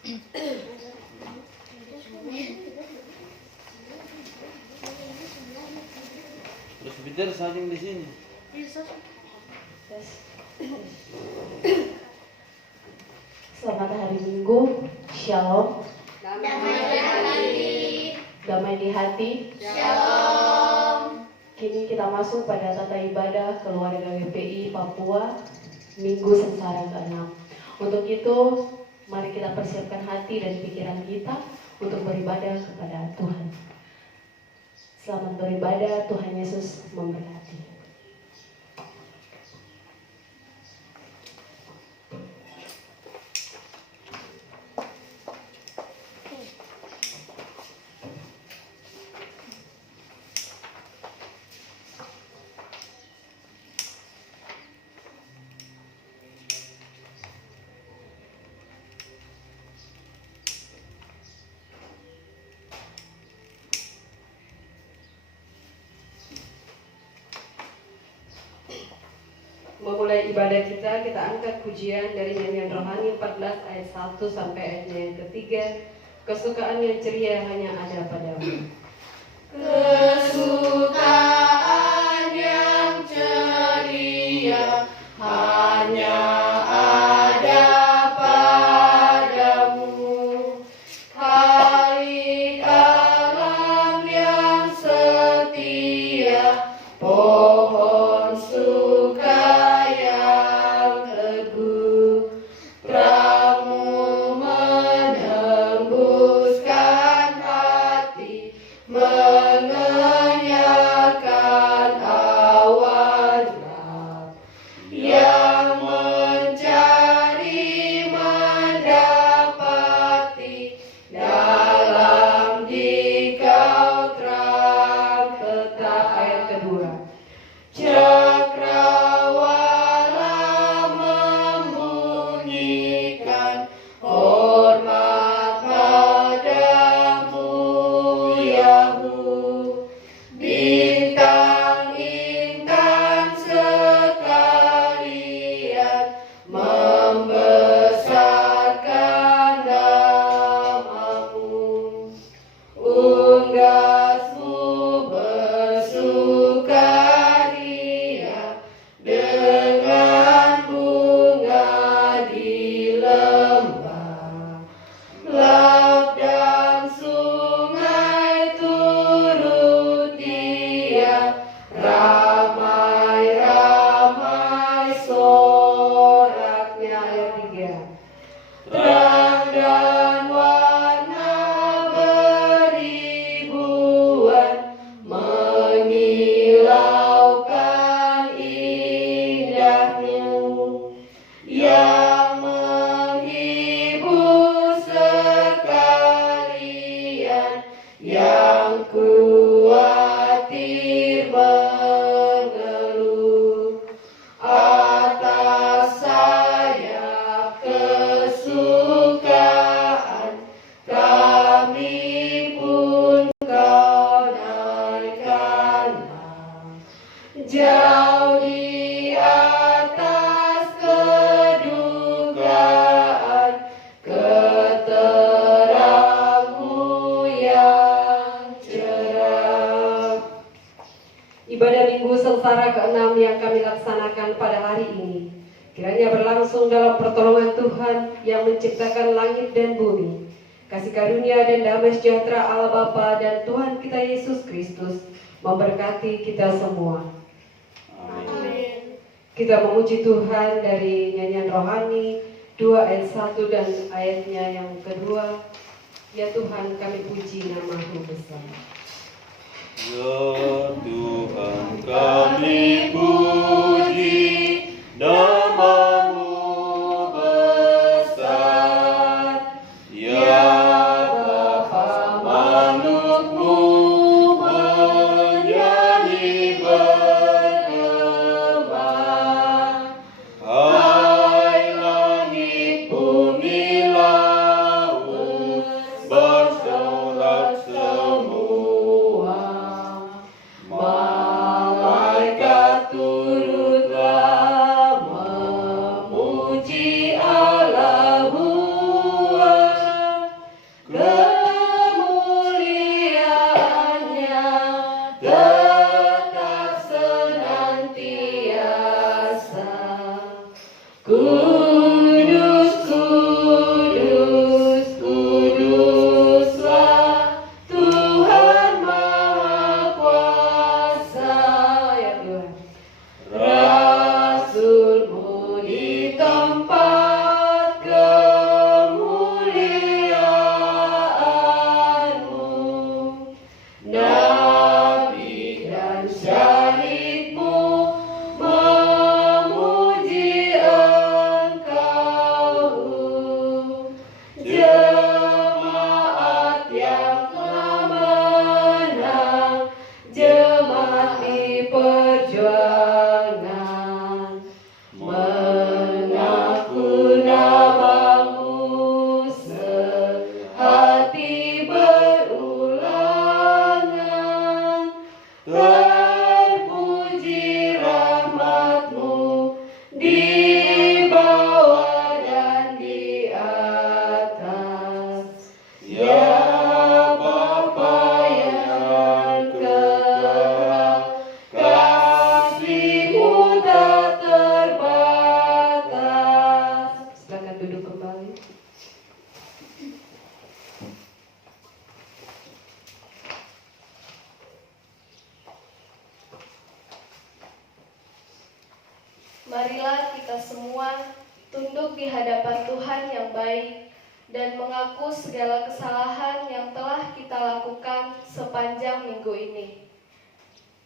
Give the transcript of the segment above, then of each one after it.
Terus Peter saling di sini. Selamat hari Minggu, Shalom. Damai di hati. Shalom. Kini kita masuk pada tata ibadah keluarga GPI Papua Minggu Sengsara ke-6. Untuk itu, mari kita persiapkan hati dan pikiran kita untuk beribadah kepada Tuhan. Selamat beribadah, Tuhan Yesus memberkati. Memulai ibadah kita angkat pujian dari nyanyian rohani 14 ayat 1 sampai ayatnya yang ketiga. Kesukaan yang ceria hanya ada padamu. Kesukaan yang ceria hanya ada padamu. Kali alam yang setia, pohon suka yang teguh, terangmu menembuskan hati, mengenyahkan awan gelap. Yang mencari mendapati, dalam dikau terang Tetap ayat kedua. Cakrawala membunyikan, hormat padamu Yahoo. Bintang-bintang sekalian membesarkan namamu. Unggasmu bersukaria dengan bunga di lembah. Laut dan sungai turut dia, ramai-ramai soraknya. Ayat 3. Terang dan warna beribuan, menyilaukan indahmu. Yang menghibur sekalian, yang khawatir mengeluh. Atas sayap kesukaan, kami pun kau naikkanlah. Jauh di atas kedukaan, keterangmu yang cerah. Ibadah Minggu Sengsara ke-6 yang kami laksanakan pada hari ini kiranya berlangsung dalam pertolongan Tuhan yang menciptakan langit dan bumi. Kasih karunia dan damai sejahtera Allah Bapa dan Tuhan kita Yesus Kristus memberkati kita semua. Amin. Kita memuji Tuhan dari nyanyian rohani 2 ayat 1 dan ayatnya yang kedua. Ya Tuhan, kami puji nama-Mu besar. Ya Tuhan kami puji nama-Mu besar. Ya Bapa makhluk-Mu menyanyi bergema. Hai langit, bumi, laut, bersorak semua. Malaikat turutlah semua tunduk di hadapan Tuhan yang baik dan mengaku segala kesalahan yang telah kita lakukan sepanjang minggu ini.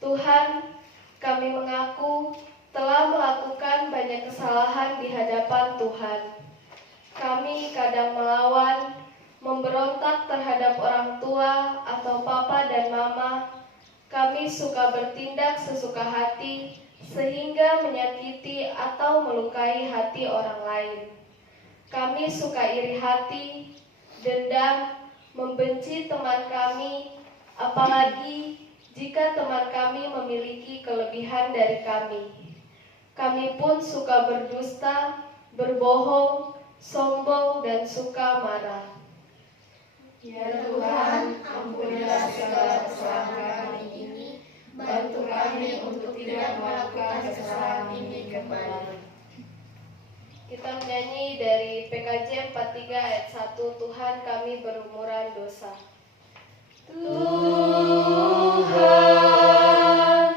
Tuhan, kami mengaku telah melakukan banyak kesalahan di hadapan Tuhan. Kami kadang melawan, memberontak terhadap orang tua atau papa dan mama. Kami suka bertindak sesuka hati sehingga menyakiti atau melukai hati orang lain. Kami suka iri hati, dendam, membenci teman kami, apalagi jika teman kami memiliki kelebihan dari kami. Kami pun suka berdusta, berbohong, sombong, dan suka marah. Ya Tuhan, ampunilah segala kesalahan kami ini. Bantu kami untuk tidak melakukan kesalahan ini kembali. Kita menyanyi dari PKJ 43 ayat 1, Tuhan kami berumuran dosa. Tuhan,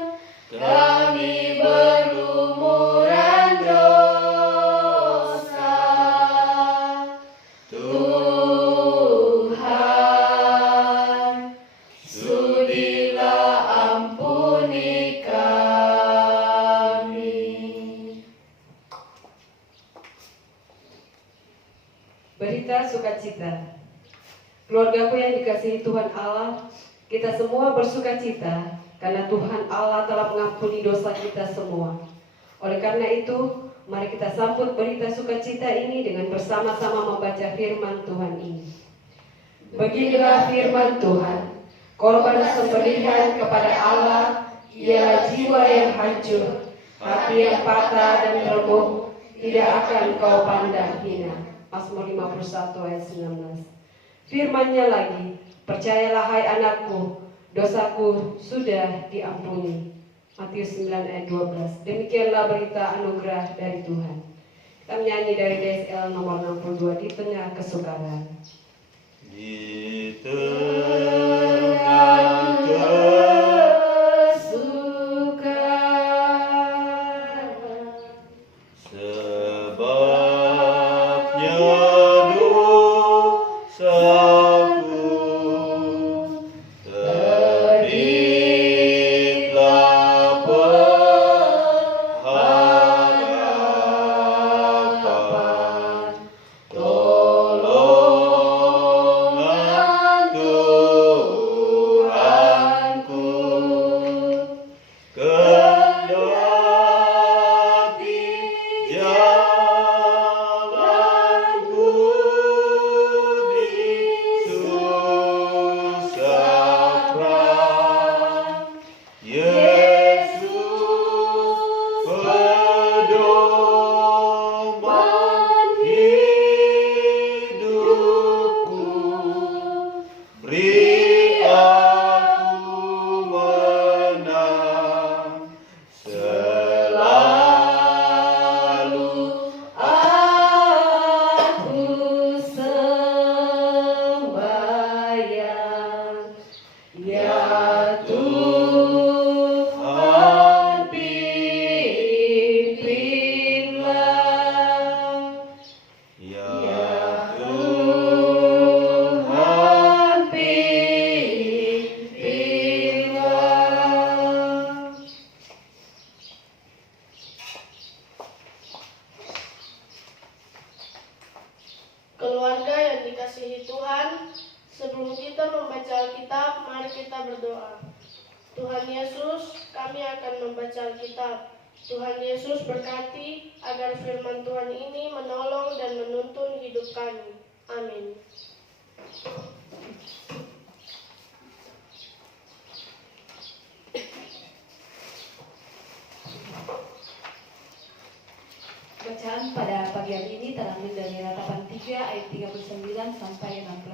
kami berumuran dosa. Tuhan, sudilah ampuni kami. Berita sukacita. Keluargaku yang dikasihi Tuhan Allah, kita semua bersukacita karena Tuhan Allah telah mengampuni dosa kita semua. Oleh karena itu, mari kita sambut berita sukacita ini dengan bersama-sama membaca firman Tuhan ini. Beginilah firman Tuhan, korban sembelihan kepada Allah ialah jiwa yang hancur, hati yang patah dan remuk, tidak akan kau pandang hina. Mazmur 51 ayat 19. Firman-Nya lagi, percayalah hai anakku, dosaku sudah diampuni. Matius 9 ayat 12. Demikianlah berita anugerah dari Tuhan. Kita menyanyi dari DSL nomor 62, Di Tengah Kesukaran. Di tengah Kesukaran, sebabnya dosaku terbitlah pengharapan, tolongan Tuhanku, kendati jalanku disusah berat, Yesus pedoman hidupku, beri aku menang selalu. aku sembahyang, ya Tuhan pimpinlah, Ya Tuhan pimpinlah. Keluarga yang dikasihi Tuhan, sebelum kita membaca Alkitab, mari kita berdoa. Tuhan Yesus, kami akan membaca Alkitab. Tuhan Yesus berkati agar firman Tuhan ini menolong dan menuntun hidup kami. Amin. Bacaan pada pagi hari ini terambil dari Ratapan 3 ayat 39 sampai 66.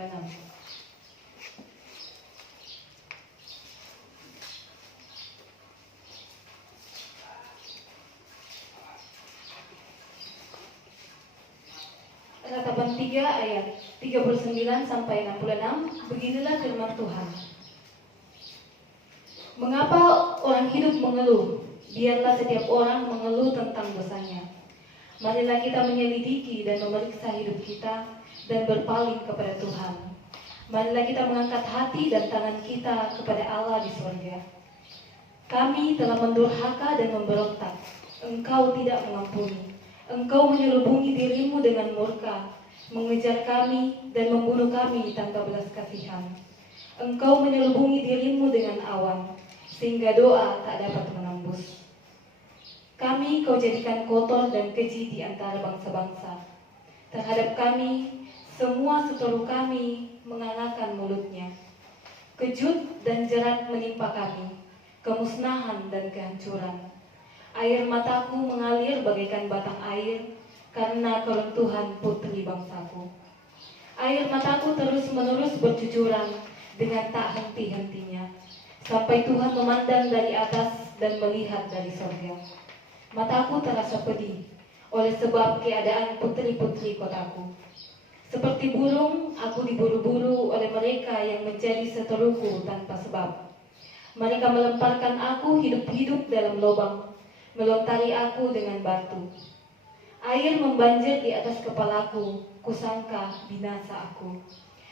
Ratapan 3 ayat 39 sampai 66. Beginilah firman Tuhan. Mengapa orang hidup mengeluh? Biarlah setiap orang mengeluh tentang dosanya. Marilah kita menyelidiki dan memeriksa hidup kita dan berpaling kepada Tuhan. Marilah kita mengangkat hati dan tangan kita kepada Allah di surga. Kami telah mendurhaka dan memberontak. Engkau tidak mengampuni. Engkau menyelubungi dirimu dengan murka, mengejar kami dan membunuh kami tanpa belas kasihan. Engkau menyelubungi dirimu dengan awan, sehingga doa tak dapat menembus. Kami kau jadikan kotor dan keji di antara bangsa-bangsa. Terhadap kami, semua seteru kami mengalahkan mulutnya. Kejut dan jerat menimpa kami, kemusnahan dan kehancuran. Air mataku mengalir bagaikan batang air karena keruntuhan putri bangsaku. Air mataku terus-menerus bercucuran dengan tak henti-hentinya, sampai Tuhan memandang dari atas dan melihat dari surga. Mataku terasa pedih oleh sebab keadaan putri-putri kotaku. Seperti burung, aku diburu-buru oleh mereka yang menjadi seteruku tanpa sebab. Mereka melemparkan aku hidup-hidup dalam lubang, melontari aku dengan batu. Air membanjir di atas kepalaku, kusangka binasa aku.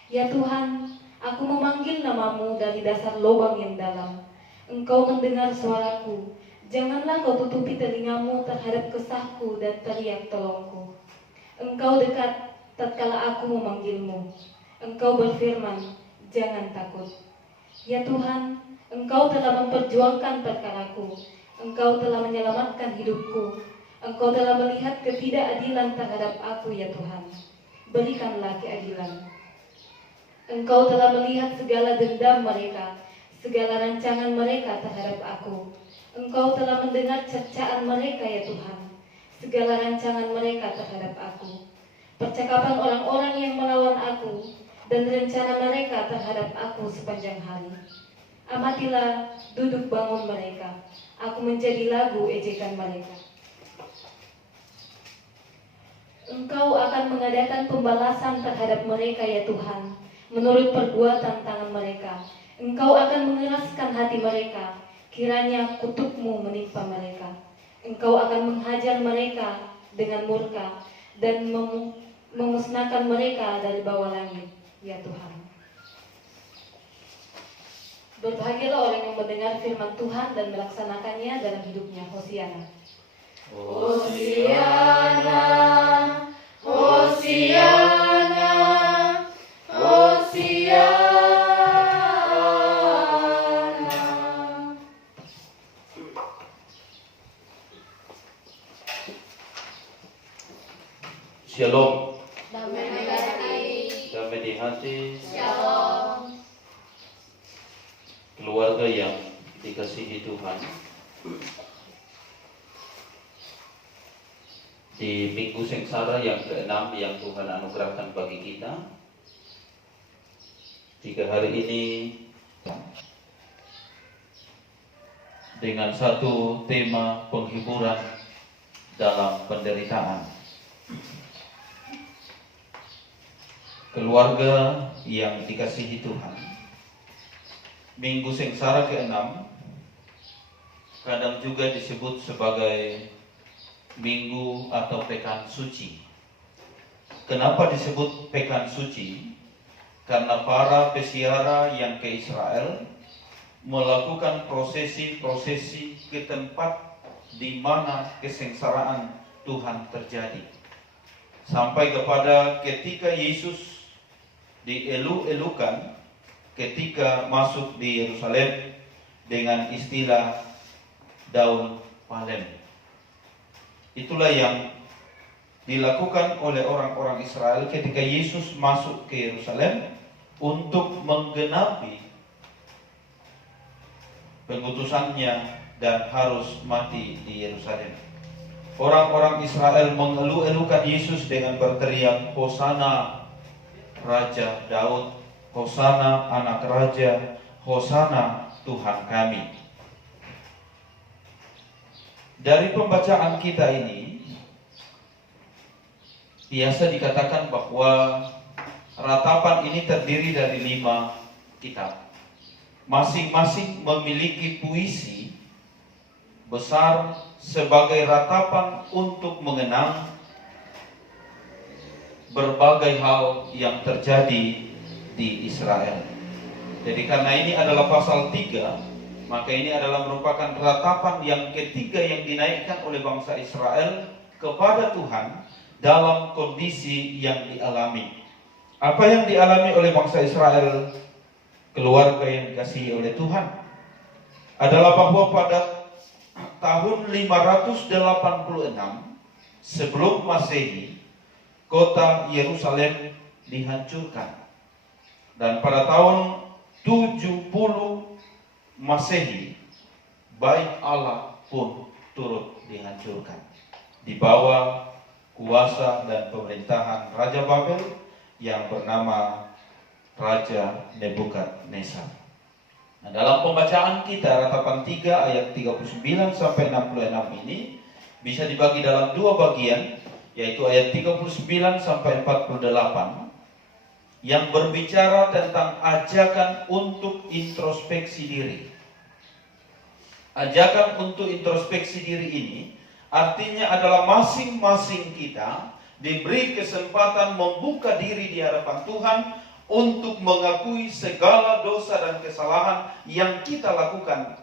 Ya Tuhan, aku memanggil namamu dari dasar lubang yang dalam. Engkau mendengar suaraku. Janganlah kau tutupi telingamu terhadap kesahku dan teriak tolongku. Engkau dekat tatkala aku memanggilmu. Engkau berfirman, jangan takut. Ya Tuhan, Engkau telah memperjuangkan perkaraku. Engkau telah menyelamatkan hidupku. Engkau telah melihat ketidakadilan terhadap aku, ya Tuhan. Berikanlah keadilan. Engkau telah melihat segala dendam mereka, segala rancangan mereka terhadap aku. Engkau telah mendengar cercaan mereka, ya Tuhan, segala rancangan mereka terhadap aku. Percakapan orang-orang yang melawan aku dan rencana mereka terhadap aku sepanjang hari. Amatilah duduk bangun mereka, aku menjadi lagu ejekan mereka. Engkau akan mengadakan pembalasan terhadap mereka, ya Tuhan, menurut perbuatan tangan mereka. Engkau akan mengeraskan hati mereka, kiranya kutukmu menimpa mereka. Engkau akan menghajar mereka dengan murka dan memusnahkan mereka dari bawah langit, ya Tuhan. Berbahagialah orang yang mendengar firman Tuhan dan melaksanakannya dalam hidupnya. Hosiana. Hosiana, Hosiana, Hosiana. Shalom. Damai di hati. Damai di hati. Shalom. Keluarga yang dikasihi Tuhan, di Minggu Sengsara yang ke-6 yang Tuhan anugerahkan bagi kita, 3 hari ini dengan satu tema penghiburan dalam penderitaan. Keluarga yang dikasihi Tuhan, Minggu Sengsara ke-6 kadang juga disebut sebagai Minggu atau Pekan Suci. Kenapa disebut Pekan Suci? Karena para pesiara yang ke Israel melakukan prosesi-prosesi ke tempat di mana kesengsaraan Tuhan terjadi. Sampai kepada ketika Yesus dielu-elukan ketika masuk di Yerusalem dengan istilah daun palem. Itulah yang dilakukan oleh orang-orang Israel ketika Yesus masuk ke Yerusalem untuk menggenapi pengutusannya dan harus mati di Yerusalem. Orang-orang Israel mengeluh-elukan Yesus dengan berteriak, Hosana Raja Daud, Hosana anak raja, Hosana Tuhan kami. Dari pembacaan kita ini biasa dikatakan bahwa ratapan ini terdiri dari 5 kitab. Masing-masing memiliki puisi besar sebagai ratapan untuk mengenang berbagai hal yang terjadi di Israel. Jadi karena ini adalah pasal 3, maka ini adalah merupakan ratapan yang ketiga yang dinaikkan oleh bangsa Israel kepada Tuhan dalam kondisi yang dialami. Apa yang dialami oleh bangsa Israel, keluarga yang dikasihi oleh Tuhan, adalah bahwa pada tahun 586 sebelum Masehi, kota Yerusalem dihancurkan. Dan pada tahun 70 Masehi, Bait Allah pun turut dihancurkan di bawah kuasa dan pemerintahan Raja Babel yang bernama Raja Nebukadnezar. Nah, dalam pembacaan kita ratapan 3 ayat 39 sampai 66 ini bisa dibagi dalam dua bagian, yaitu ayat 39 sampai 48 yang berbicara tentang ajakan untuk introspeksi diri. Ajakan untuk introspeksi diri ini artinya adalah masing-masing kita diberi kesempatan membuka diri di hadapan Tuhan untuk mengakui segala dosa dan kesalahan yang kita lakukan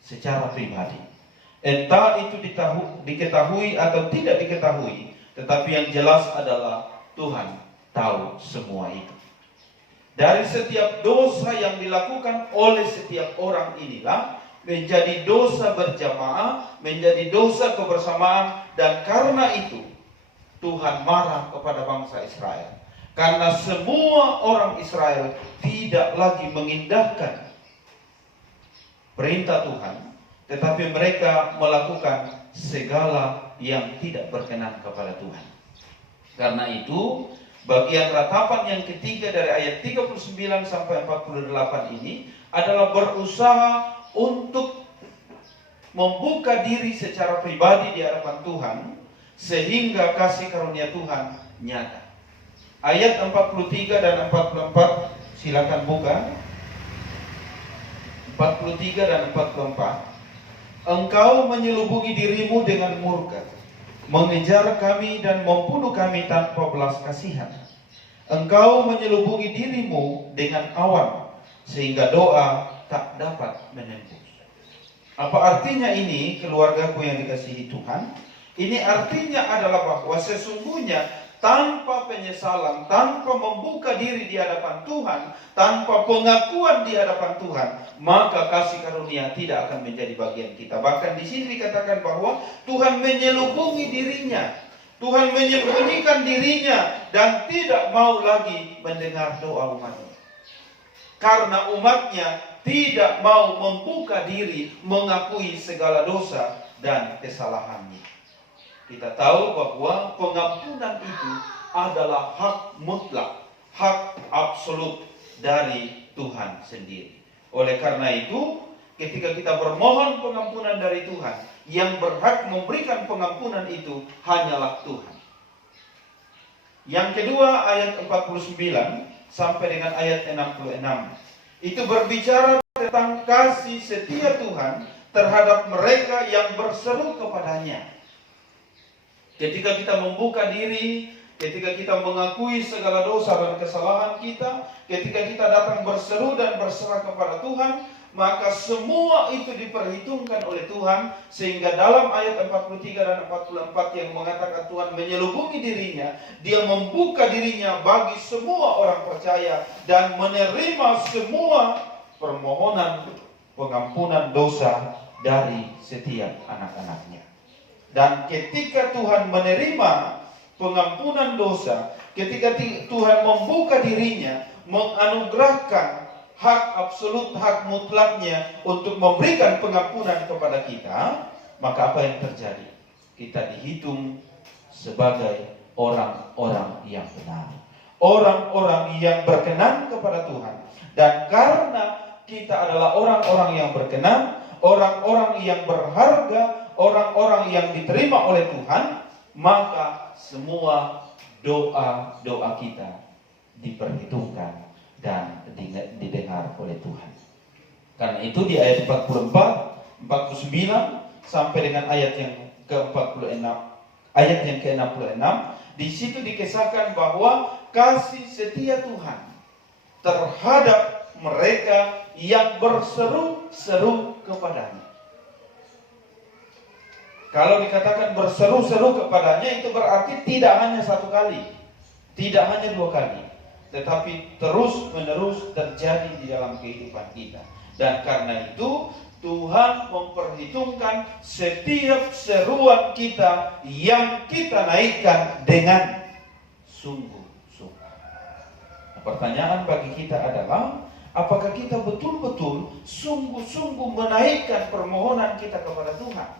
secara pribadi. Entah itu diketahui atau tidak diketahui, tetapi yang jelas adalah Tuhan tahu semua itu. Dari setiap dosa yang dilakukan oleh setiap orang inilah menjadi dosa berjamaah, menjadi dosa kebersamaan, dan karena itu Tuhan marah kepada bangsa Israel. Karena semua orang Israel tidak lagi mengindahkan perintah Tuhan, tetapi mereka melakukan segala yang tidak berkenan kepada Tuhan. Karena itu, bagian ratapan yang ketiga dari ayat 39 sampai 48 ini adalah berusaha untuk membuka diri secara pribadi di hadapan Tuhan sehingga kasih karunia Tuhan nyata. Ayat 43 dan 44 silakan buka. 43 dan 44. Engkau menyelubungi dirimu dengan murka, mengejar kami dan membunuh kami tanpa belas kasihan. Engkau menyelubungi dirimu dengan awan, sehingga doa tak dapat menembus. Apa artinya ini, keluargaku yang dikasihi Tuhan? Ini artinya adalah bahwa sesungguhnya tanpa penyesalan, tanpa membuka diri di hadapan Tuhan, tanpa pengakuan di hadapan Tuhan, maka kasih karunia tidak akan menjadi bagian kita. Bahkan di sini dikatakan bahwa Tuhan menyelubungi dirinya, Tuhan menyembunyikan dirinya dan tidak mau lagi mendengar doa umatnya. Karena umatnya tidak mau membuka diri, mengakui segala dosa dan kesalahannya. Kita tahu bahwa pengampunan itu adalah hak mutlak, hak absolut dari Tuhan sendiri. Oleh karena itu, ketika kita bermohon pengampunan dari Tuhan, yang berhak memberikan pengampunan itu hanyalah Tuhan. Yang kedua, ayat 49 sampai dengan ayat 66. Itu berbicara tentang kasih setia Tuhan terhadap mereka yang berseru kepadanya. Ketika kita membuka diri, ketika kita mengakui segala dosa dan kesalahan kita, ketika kita datang berseru dan berserah kepada Tuhan, maka semua itu diperhitungkan oleh Tuhan, sehingga dalam ayat 43 dan 44 yang mengatakan Tuhan menyelubungi dirinya, Dia membuka dirinya bagi semua orang percaya dan menerima semua permohonan pengampunan dosa dari setiap anak-anaknya. Dan ketika Tuhan menerima pengampunan dosa, ketika Tuhan membuka dirinya, menganugerahkan hak absolut, hak mutlaknya untuk memberikan pengampunan kepada kita, maka apa yang terjadi? Kita dihitung sebagai orang-orang yang benar, orang-orang yang berkenan kepada Tuhan. Dan karena kita adalah orang-orang yang berkenan, orang-orang yang berharga, orang-orang yang diterima oleh Tuhan, maka semua doa-doa kita diperhitungkan dan didengar oleh Tuhan. Karena itu di ayat 44, 49 sampai dengan ayat yang ke-46 ayat yang ke-66, di situ dikisahkan bahwa kasih setia Tuhan terhadap mereka yang berseru-seru kepadanya. Kalau dikatakan berseru-seru kepadanya, itu berarti tidak hanya satu kali, tidak hanya dua kali, tetapi terus-menerus terjadi di dalam kehidupan kita. Dan karena itu Tuhan memperhitungkan setiap seruan kita yang kita naikkan dengan sungguh-sungguh. Nah, pertanyaan bagi kita adalah, apakah kita betul-betul sungguh-sungguh menaikkan permohonan kita kepada Tuhan?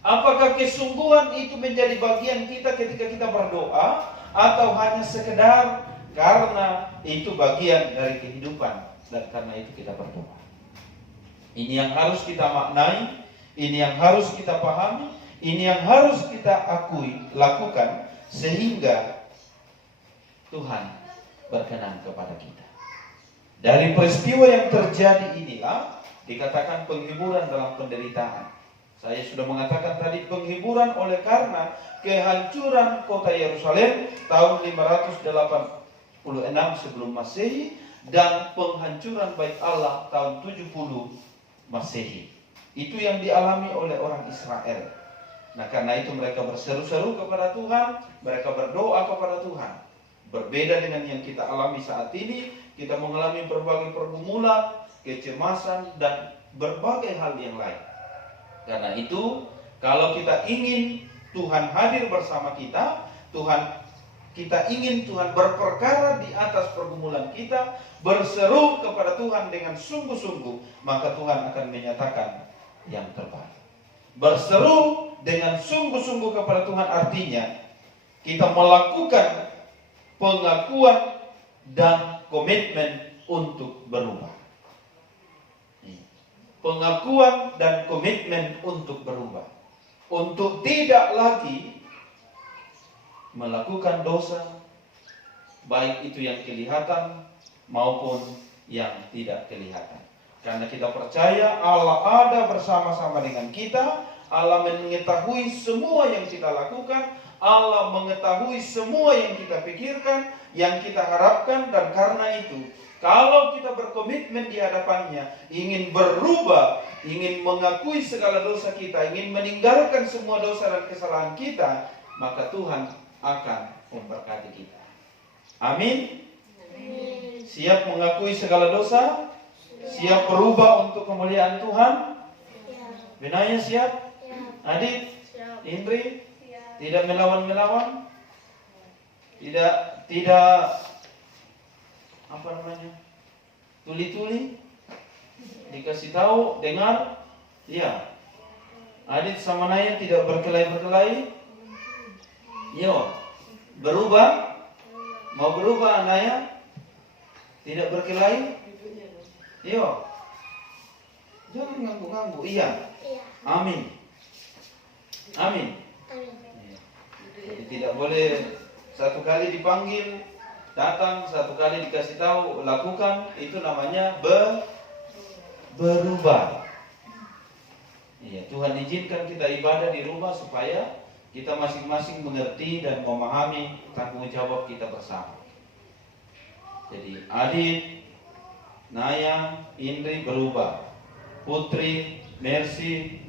Apakah kesungguhan itu menjadi bagian kita ketika kita berdoa, atau hanya sekedar karena itu bagian dari kehidupan dan karena itu kita berdoa? Ini yang harus kita maknai, ini yang harus kita pahami, ini yang harus kita akui, lakukan, sehingga Tuhan berkenan kepada kita. Dari peristiwa yang terjadi inilah dikatakan penghiburan dalam penderitaan. Saya sudah mengatakan tadi, penghiburan oleh karena kehancuran kota Yerusalem tahun 586 sebelum Masehi dan penghancuran Bait Allah tahun 70 Masehi. Itu yang dialami oleh orang Israel. Nah, karena itu mereka berseru-seru kepada Tuhan, mereka berdoa kepada Tuhan. Berbeda dengan yang kita alami saat ini, kita mengalami berbagai pergumulan, kecemasan, dan berbagai hal yang lain. Karena itu, kalau kita ingin Tuhan hadir bersama kita, kita ingin Tuhan berperkara di atas pergumulan kita, berseru kepada Tuhan dengan sungguh-sungguh, maka Tuhan akan menyatakan yang terbaik. Berseru dengan sungguh-sungguh kepada Tuhan artinya kita melakukan pengakuan dan komitmen untuk berubah. Pengakuan dan komitmen untuk berubah, untuk tidak lagi melakukan dosa, baik itu yang kelihatan maupun yang tidak kelihatan. Karena kita percaya Allah ada bersama-sama dengan kita, Allah mengetahui semua yang kita lakukan, Allah mengetahui semua yang kita pikirkan, yang kita harapkan. Dan karena itu, kalau kita berkomitmen di hadapannya, ingin berubah, ingin mengakui segala dosa kita, ingin meninggalkan semua dosa dan kesalahan kita, maka Tuhan akan memberkati kita. Amin. Siap mengakui segala dosa? Siap berubah untuk kemuliaan Tuhan? Benaya siap? Adit? Indri? Tidak melawan-melawan? Tidak apa namanya? Tuli-tuli? Dikasih tahu, dengar? Ya. Adit sama Naya tidak berkelahi-berkelahi? Yo, berubah? Mau berubah Naya? Tidak berkelahi? Yo, jangan nganggu-nganggu. Iya. Amin. Amin. Jadi tidak boleh satu kali dipanggil, datang, satu kali dikasih tahu, lakukan. Itu namanya berubah. Iya, Tuhan izinkan kita ibadah di rumah supaya kita masing-masing mengerti dan memahami tanggung jawab kita bersama. Jadi Adit, Naya, Indri berubah, Putri, Mercy,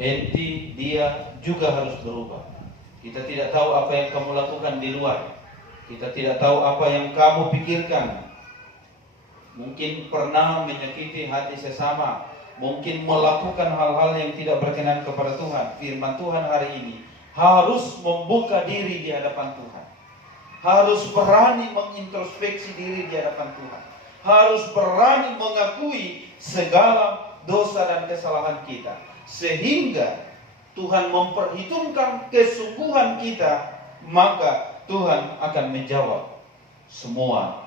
Enti, dia juga harus berubah. Kita tidak tahu apa yang kamu lakukan di luar. Kita tidak tahu apa yang kamu pikirkan. Mungkin pernah menyakiti hati sesama, mungkin melakukan hal-hal yang tidak berkenan kepada Tuhan. Firman Tuhan hari ini harus membuka diri di hadapan Tuhan. Harus berani mengintrospeksi diri di hadapan Tuhan. Harus berani mengakui segala dosa dan kesalahan kita. Sehingga Tuhan memperhitungkan kesungguhan kita, maka Tuhan akan menjawab semua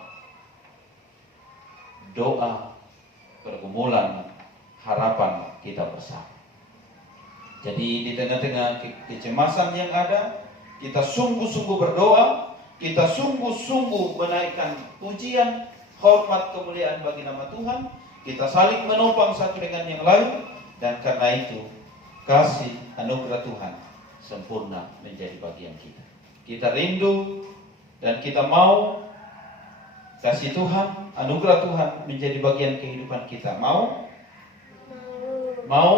doa, pergumulan, harapan kita bersama. Jadi di tengah-tengah kecemasan yang ada, kita sungguh-sungguh berdoa, kita sungguh-sungguh menaikkan pujian, hormat, kemuliaan bagi nama Tuhan. Kita saling menopang satu dengan yang lain. Dan karena itu kasih anugerah Tuhan sempurna menjadi bagian kita. Kita rindu dan kita mau kasih Tuhan, anugerah Tuhan menjadi bagian kehidupan kita. Mau? Mau?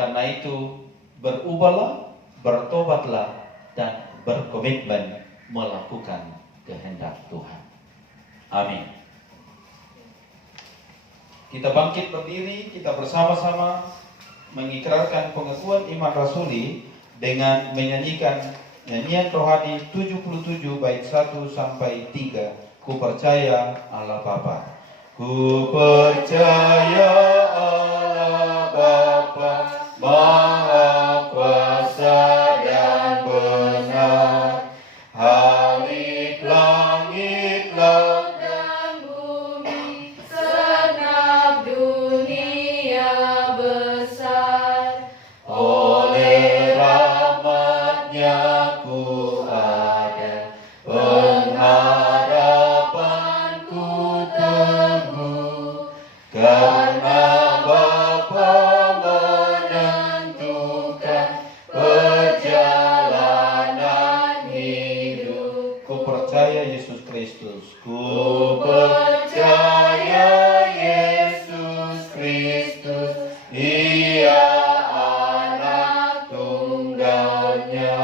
Karena itu berubahlah, bertobatlah, dan berkomitmen melakukan kehendak Tuhan. Amin. Kita bangkit berdiri, kita bersama-sama mengikrarkan pengakuan iman rasuli dengan menyanyikan nyanyian rohani 77 bait 1 sampai 3. Ku percaya Allah Bapa. Ku percaya Allah Bapa Maha Kuasa dan benar. Halik langit, laut dan bumi, segenap dunia besar. oleh rahmat-Nya ku ada, pengharapanku teguh, karena Bapa menentukan perjalanan hidup. Ku percaya Yesus Kristus. Ku percaya Yesus Kristus, Dia anak tunggalnya,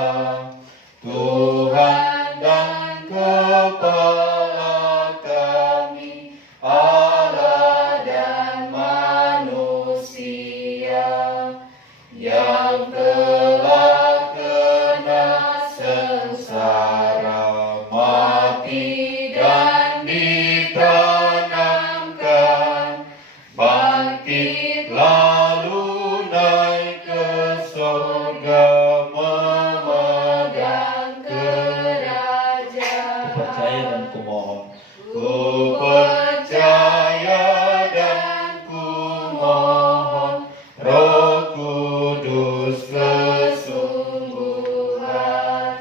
Tuhan dan Kepala kami, Allah dan manusia, yang telah kena sengsara mati dan ditanamkan, bangkit lalu naik ke surga memegang kerajaan. Ku percaya dan ku mohon. Ku percaya dan ku mohon, Roh Kudus kesungguhan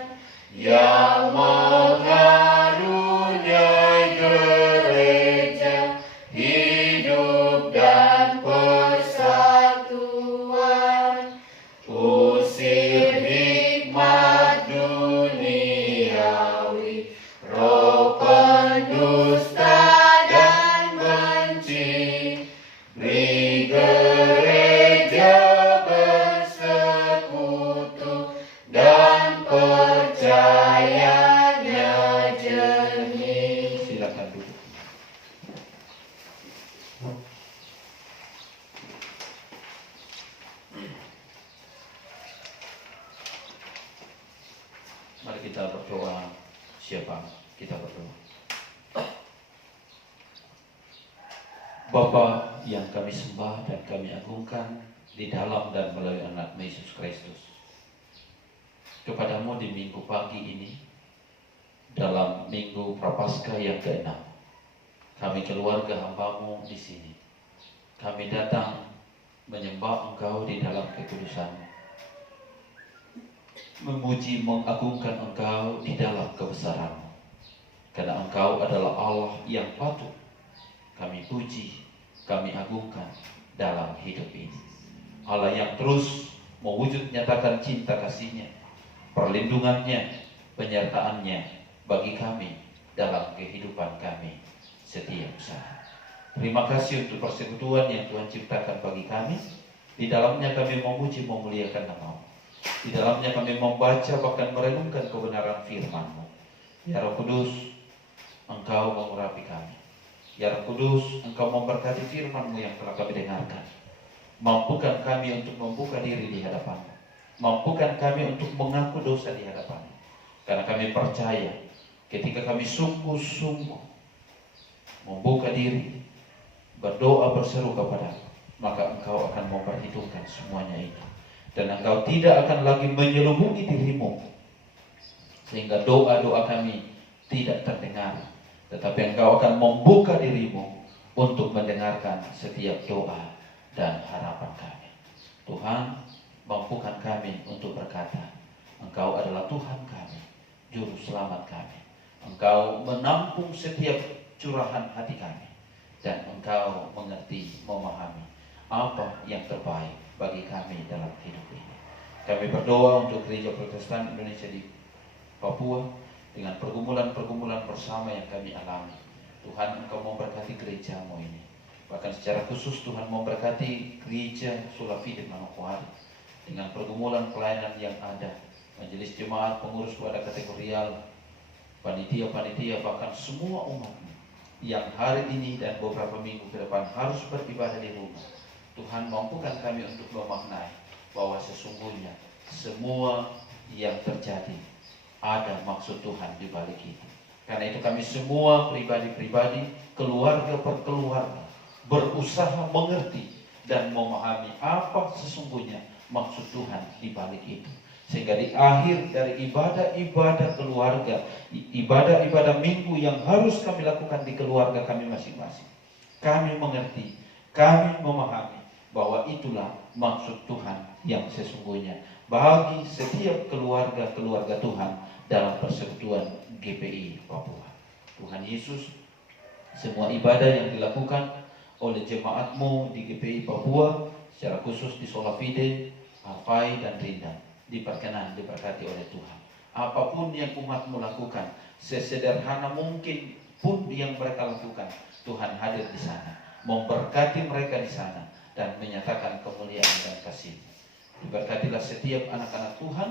yang mengaruniai gereja, hidup dan persatuan. Usir hikmat duniawi, roh pendusta dan benci, beri gereja bersekutu dan percayanya jernih. Silakan duduk. Mari kita berdoa. Siapa? Kita berdoa. Bapa yang kami sembah dan kami agungkan di dalam dan melalui anak Yesus Kristus, kepadamu di minggu pagi ini, dalam minggu Prapaskah yang ke-6, kami keluarga hamba-Mu di sini, kami datang menyembah Engkau di dalam kekudusan-Mu, memuji mengagungkan Engkau di dalam kebesaran-Mu, karena Engkau adalah Allah yang patut kami puji, kami agungkan dalam hidup ini. Allah yang terus mewujud nyatakan cinta kasih-Nya, perlindungan-Nya, penyertaan-Nya bagi kami dalam kehidupan kami setiap saat. Terima kasih untuk persekutuan yang Tuhan ciptakan bagi kami. Di dalamnya kami memuji memuliakan nama-Mu. Di dalamnya kami membaca bahkan merenungkan kebenaran firman-Mu. Ya Roh Kudus, Engkau mengurapi kami. Ya Roh Kudus, Engkau memberkati firman-Mu yang telah kami dengarkan. Mampukan kami untuk membuka diri di hadapan-Mu. Mampukan kami untuk mengaku dosa di hadapan-Mu. Karena kami percaya ketika kami sungguh-sungguh membuka diri, berdoa berseru kepada-Mu, maka Engkau akan memperhitungkan semuanya itu. Dan Engkau tidak akan lagi menyelubungi diri-Mu, sehingga doa-doa kami tidak terdengar. Tetapi Engkau akan membuka diri-Mu untuk mendengarkan setiap doa dan harapan kami. Tuhan, mampukan kami untuk berkata, Engkau adalah Tuhan kami, Juru Selamat kami. Engkau menampung setiap curahan hati kami, dan Engkau mengerti, memahami apa yang terbaik bagi kami dalam hidup ini. Kami berdoa untuk Gereja Protestan Indonesia di Papua dengan pergumulan-pergumulan bersama yang kami alami. Tuhan, Engkau memberkati gereja-Mu ini. Bahkan secara khusus Tuhan memberkati gereja Sulafide Manokwari dengan pergumulan pelayanan yang ada. Majelis jemaat, pengurus wadah kategorial, panitia-panitia, bahkan semua umat-Mu yang hari ini dan beberapa minggu ke depan harus beribadah di rumah. Tuhan, mampukan kami untuk memaknai bahwa sesungguhnya semua yang terjadi ada maksud Tuhan di balik itu. Karena itu kami semua pribadi-pribadi, keluarga per keluarga, berusaha mengerti dan memahami apa sesungguhnya maksud Tuhan di balik itu. Sehingga di akhir dari ibadah-ibadah keluarga, ibadah-ibadah minggu yang harus kami lakukan di keluarga kami masing-masing, kami mengerti, kami memahami bahwa itulah maksud Tuhan yang sesungguhnya bagi setiap keluarga-keluarga Tuhan dalam persekutuan GPI Papua. Tuhan Yesus, semua ibadah yang dilakukan oleh jemaat-Mu di GPI Papua, secara khusus di Solafide, Alfai dan Rindang, diperkenan, diberkati oleh Tuhan. Apapun yang umat-Mu lakukan, sesederhana mungkin pun yang mereka lakukan, Tuhan hadir di sana, memberkati mereka di sana, dan menyatakan kemuliaan dan kasih. Diberkatilah setiap anak-anak Tuhan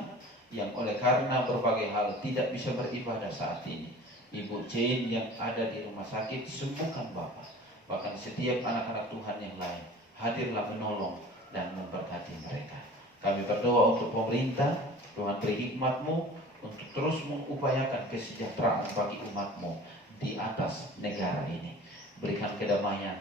yang oleh karena berbagai hal tidak bisa beribadah saat ini. Ibu Jane yang ada di rumah sakit, sembuhkan Bapa. Bahkan setiap anak-anak Tuhan yang lain, hadirlah menolong dan memberkati mereka. Kami berdoa untuk pemerintah, Tuhan beri hikmat-Mu untuk terus mengupayakan kesejahteraan bagi umat-Mu di atas negara ini. Berikan kedamaian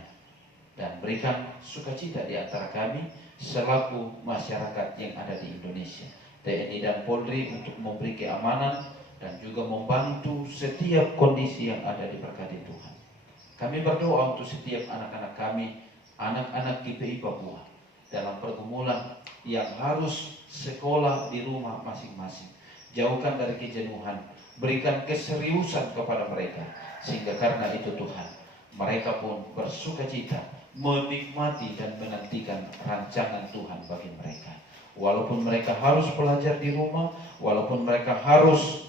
dan berikan sukacita di antara kami selaku masyarakat yang ada di Indonesia. TNI dan Polri untuk memberi keamanan dan juga membantu setiap kondisi yang ada diberkati Tuhan. Kami berdoa untuk setiap anak-anak kami, anak-anak GPI Papua, dalam pergumulan yang harus sekolah di rumah masing-masing. Jauhkan dari kejenuhan, berikan keseriusan kepada mereka, sehingga karena itu Tuhan, mereka pun bersukacita menikmati dan menantikan rancangan Tuhan bagi mereka. Walaupun mereka harus belajar di rumah, walaupun mereka harus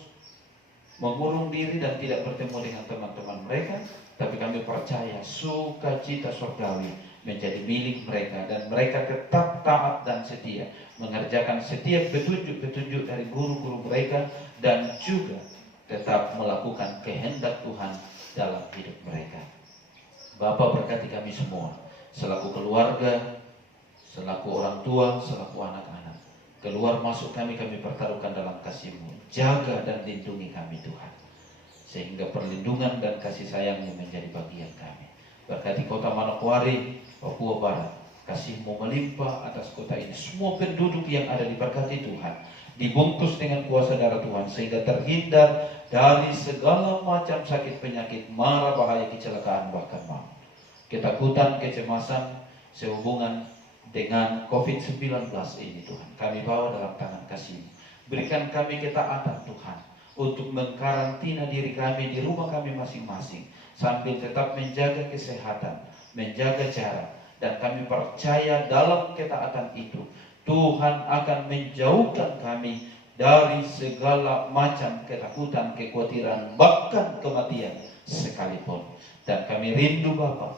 mengurung diri dan tidak bertemu dengan teman-teman mereka, tapi kami percaya sukacita surgawi menjadi milik mereka, dan mereka tetap taat dan setia mengerjakan setiap petunjuk-petunjuk dari guru-guru mereka, dan juga tetap melakukan kehendak Tuhan dalam hidup mereka. Bapa, berkati kami semua selaku keluarga, selaku orang tua, selaku anak-anak. Keluar masuk kami pertaruhkan dalam kasih-Mu. Jaga dan lindungi kami Tuhan, sehingga perlindungan dan kasih sayang-Mu menjadi bagian kami. Berkati kota Manokwari, Papua Barat. Kasih-Mu melimpah atas kota ini. Semua penduduk yang ada diberkati Tuhan, dibungkus dengan kuasa darah Tuhan, sehingga terhindar dari segala macam sakit, penyakit, mara, bahaya, kecelakaan, bahkan maut. Ketakutan, kecemasan sehubungan dengan COVID-19 ini Tuhan, kami bawa dalam tangan kasih-Mu. Berikan kami ketaatan Tuhan untuk mengkarantina diri kami di rumah kami masing-masing, sambil tetap menjaga kesehatan, menjaga jarak. Dan kami percaya dalam ketaatan itu Tuhan akan menjauhkan kami dari segala macam ketakutan, kekhawatiran, bahkan kematian sekalipun. Dan kami rindu Bapa,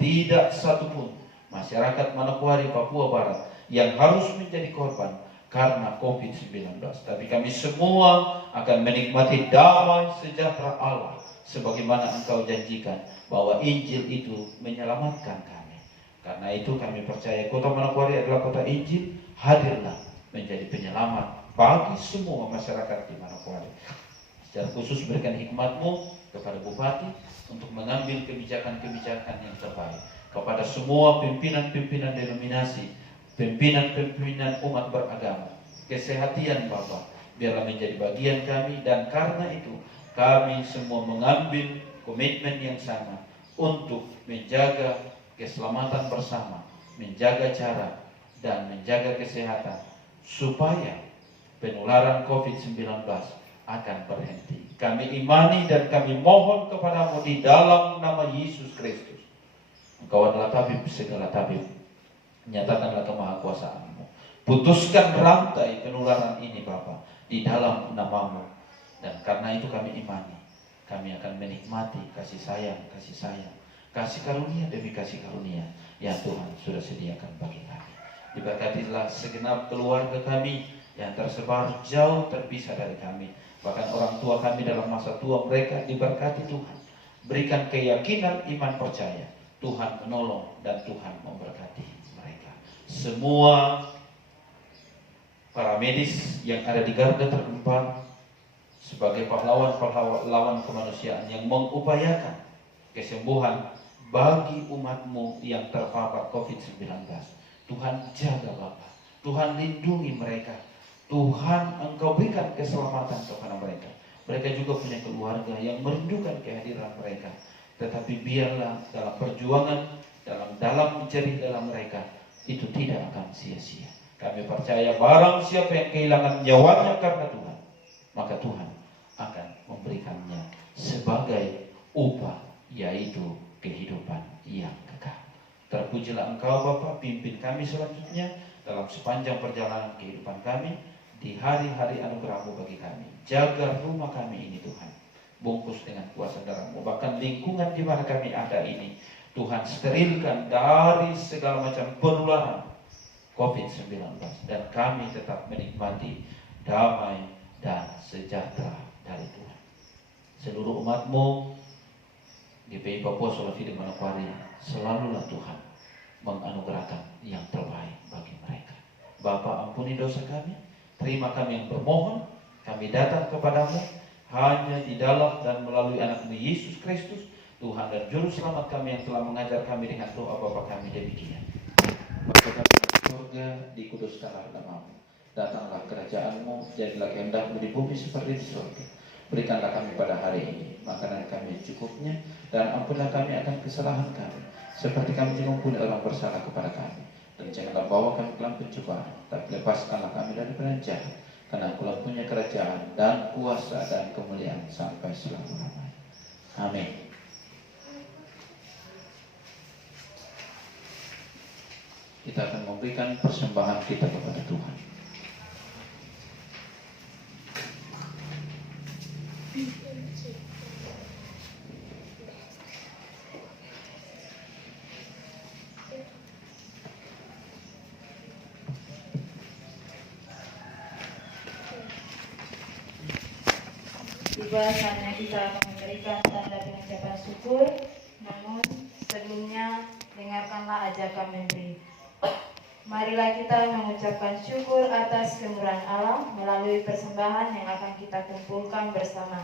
tidak satupun masyarakat Manokwari, Papua Barat yang harus menjadi korban karena COVID-19. Tapi kami semua akan menikmati damai sejahtera Allah, sebagaimana Engkau janjikan bahwa Injil itu menyelamatkan kami. Karena itu kami percaya kota Manokwari adalah kota Injil. Hadirlah menjadi penyelamat bagi semua masyarakat di Manokwari. Secara khusus berikan hikmat-Mu kepada Bupati untuk mengambil kebijakan-kebijakan yang terbaik. Kepada semua pimpinan-pimpinan denominasi, pimpinan-pimpinan umat beragama, kesehatan Bapa biarlah menjadi bagian kami. Dan karena itu kami semua mengambil komitmen yang sama untuk menjaga keselamatan bersama, menjaga jarak, dan menjaga kesehatan, supaya penularan COVID-19 akan berhenti. Kami imani dan kami mohon kepadamu di dalam nama Yesus Kristus. Engkau adalah tabib segala tabib. Nyatakanlah kemahakuasaan-Mu. Putuskan rantai penularan ini Bapa di dalam nama-Mu. Dan karena itu kami imani, kami akan menikmati kasih sayang, kasih karunia demi kasih karunia yang Tuhan sudah sediakan bagi kami. Diberkatilah segenap keluarga kami yang tersebar jauh terpisah dari kami. Bahkan orang tua kami dalam masa tua mereka diberkati Tuhan. Berikan keyakinan, iman, percaya. Tuhan menolong dan Tuhan memberkati mereka. Semua para medis yang ada di garda terdepan sebagai pahlawan-pahlawan kemanusiaan yang mengupayakan kesembuhan bagi umat-Mu yang terpapar COVID-19. Tuhan jaga Bapa, Tuhan lindungi mereka, Tuhan Engkau berikan keselamatan kepada mereka. Mereka juga punya keluarga yang merindukan kehadiran mereka. Tetapi biarlah dalam perjuangan, dalam mencari dalam mereka, itu tidak akan sia-sia. Kami percaya barang siapa yang kehilangan nyawanya karena Tuhan, maka Tuhan akan memberikannya sebagai upah, yaitu kehidupan yang kekal. Terpujilah Engkau Bapa, pimpin kami selanjutnya dalam sepanjang perjalanan kehidupan kami, di hari-hari anugerah-Mu bagi kami. Jaga rumah kami ini Tuhan, bungkus dengan kuasa darah-Mu. Bahkan lingkungan di mana kami ada ini, Tuhan sterilkan dari segala macam penularan COVID-19. Dan kami tetap menikmati damai dan sejahtera dari Tuhan. Seluruh umat-Mu GPI Papua Sulawesi di Manokwari, selalulah Tuhan menganugerahkan yang terbaik bagi mereka. Bapa, ampuni dosa kami, terima kami yang bermohon, kami datang kepadamu hanya di dalam dan melalui anak-Mu Yesus Kristus, Tuhan dan Juru Selamat kami yang telah mengajar kami dengan doa Bapa kami demikian. Bapa kami di surga, dikuduskanlah nama-Mu. Datanglah kerajaan-Mu, jadilah kehendak-Mu di bumi seperti di surga. Berikanlah kami pada hari ini makanan kami cukupnya, dan ampunilah kami akan kesalahan kami, seperti kami juga mengampuni orang bersalah kepada kami. Dan janganlah bawa kami ke dalam pencobaan, tapi lepaskanlah kami dari jahat. Karena Engkau punya kerajaan dan kuasa dan kemuliaan sampai selama-lamanya. Amin. Kita akan memberikan persembahan kita kepada Tuhan. Tiba saatnya kita memberikan tanda pengucapan syukur, namun sebelumnya dengarkanlah ajakan memberi. Marilah kita mengucapkan syukur atas kemurahan Allah melalui persembahan yang akan kita kumpulkan bersama.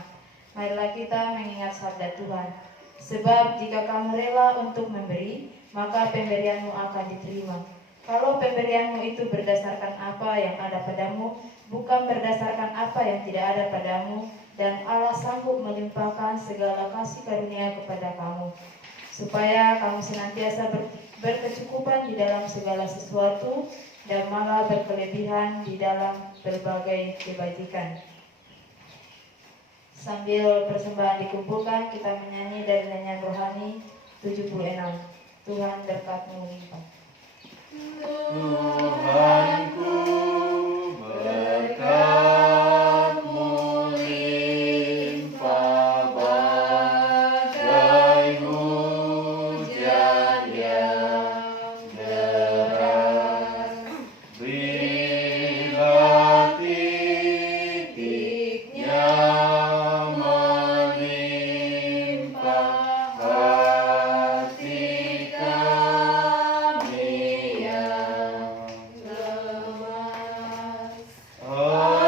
Marilah kita mengingat sabda Tuhan. Sebab jika kamu rela untuk memberi, maka pemberianmu akan diterima. Kalau pemberianmu itu berdasarkan apa yang ada padamu, bukan berdasarkan apa yang tidak ada padamu, dan Allah sanggup melimpahkan segala kasih karunia kepada kamu, supaya kamu senantiasa berkecukupan di dalam segala sesuatu, dan malah berkelebihan di dalam berbagai kebajikan. Sambil persembahan dikumpulkan, kita menyanyi dari nyanyian rohani 76. Tuhan berkat-Mu limpah. Tuhanku berkat-Mu limpah bagai hujan yang deras, bila titiknya menimpa hati kami yang lemas. Aku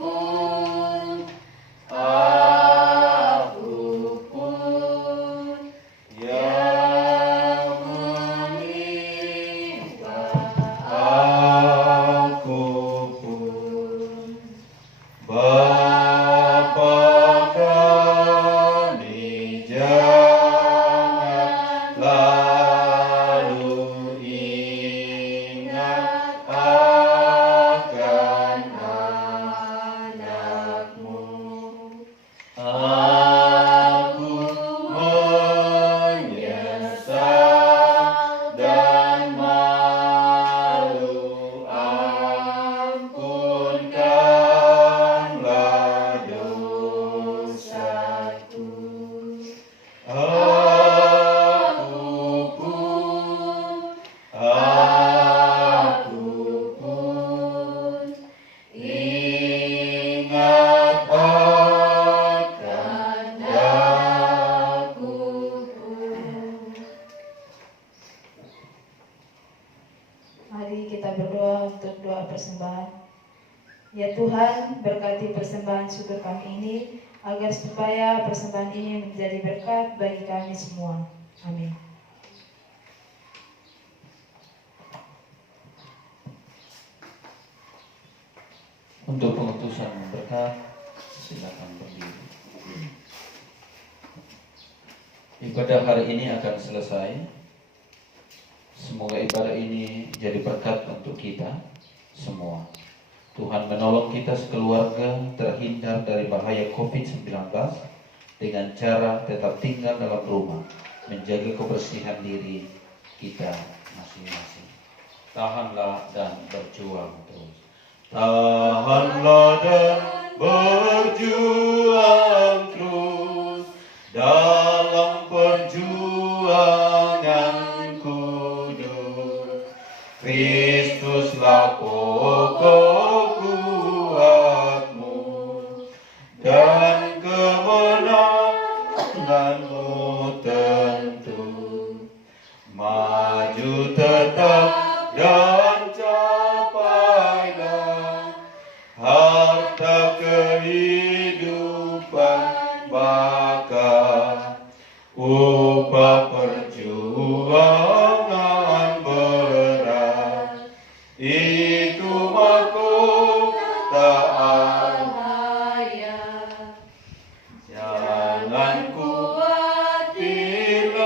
pun yang melimpah, aku pun. Bapa kami jangan lalu ingat akan anak-Mu. Aku menyesal dan persembahan. Ya Tuhan, berkati persembahan syukur kami ini, agar supaya persembahan ini menjadi berkat bagi kami semua. Amin. Untuk pengutusan berkat, silakan berdiri. Ibadah hari ini akan selesai. Semoga ibadah ini jadi berkat untuk kita semua. Tuhan menolong kita sekeluarga terhindar dari bahaya COVID-19 dengan cara tetap tinggal dalam rumah, menjaga kebersihan diri kita masing-masing. Tahanlah dan berjuang terus. Tahanlah dan berjuang terus dalam perjuangan kudus. Kristuslah pokok kuatmu dan kemenanganmu tentu. Maju tetap dan capailah harta kehidupan bakal upah perjuangan berat. Itu mahkota Allah. Jangan khawatir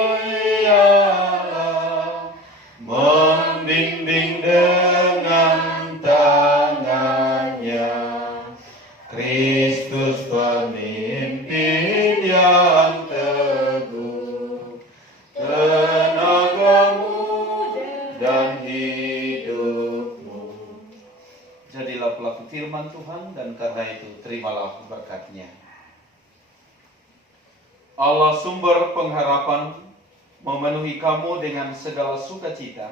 ialah membimbing dengan tangannya. Kristus pemimpin yang teguh, tenagamu dan hidupmu. Jadilah pelaku firman Tuhan, dan karena itu terimalah berkat-Nya. Allah sumber pengharapan memenuhi kamu dengan segala sukacita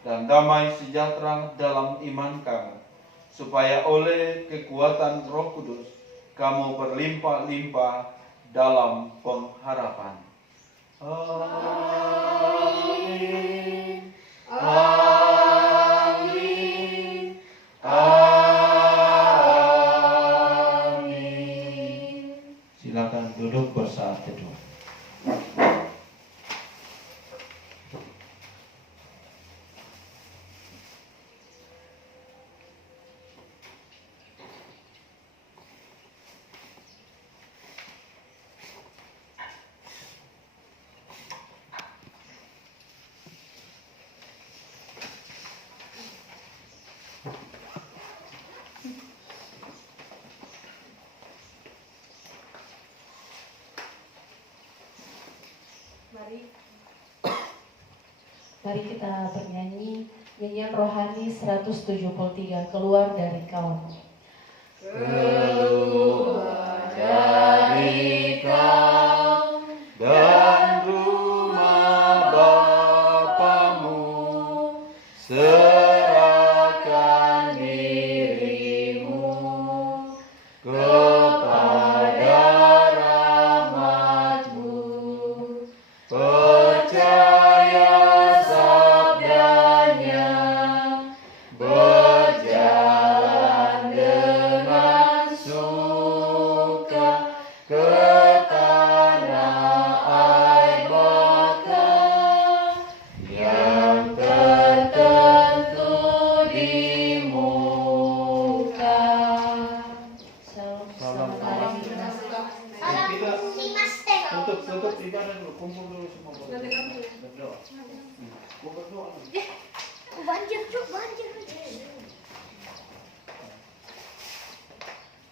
dan damai sejahtera dalam iman kamu, supaya oleh kekuatan Roh Kudus kamu berlimpah-limpah dalam pengharapan. Amin. Amin. Amin. Silakan duduk bersaat teduh. Mari kita bernyanyi nyanyian rohani 173, keluar dari kaum. Keluar dari kaum dan rumah Bapamu, serahkan dirimu kepada rahmat-Mu. Percaya sabdanya, berjalan dengan suka ke tanah air berkah yang tertentu di muka. Salam hari Tutup ibadah dulu, kumpul dulu semua. Berdoa. Mau berdoa. Banjir, Cuk, banjir.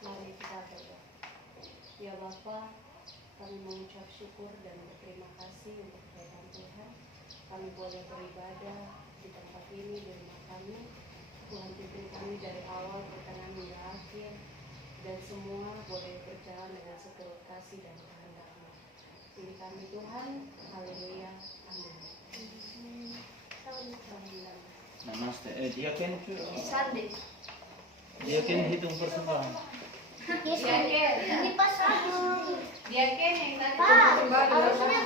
Mari kita berdoa. Ya Bapa, kami mengucap syukur dan berterima kasih untuk kebaikan Tuhan. Kami boleh beribadah di tempat ini, di rumah kami. Tuhan pimpin kami dari awal pertengahan hingga akhir, dan semua boleh berjalan dengan seturut kasih dan kehendak-Mu. Pilih kami Tuhan, haleluya, amin. Namaste. Dia kan Sunday. hitung persembahan. Ini pas lagi. Dia yang tadi Pak, harusnya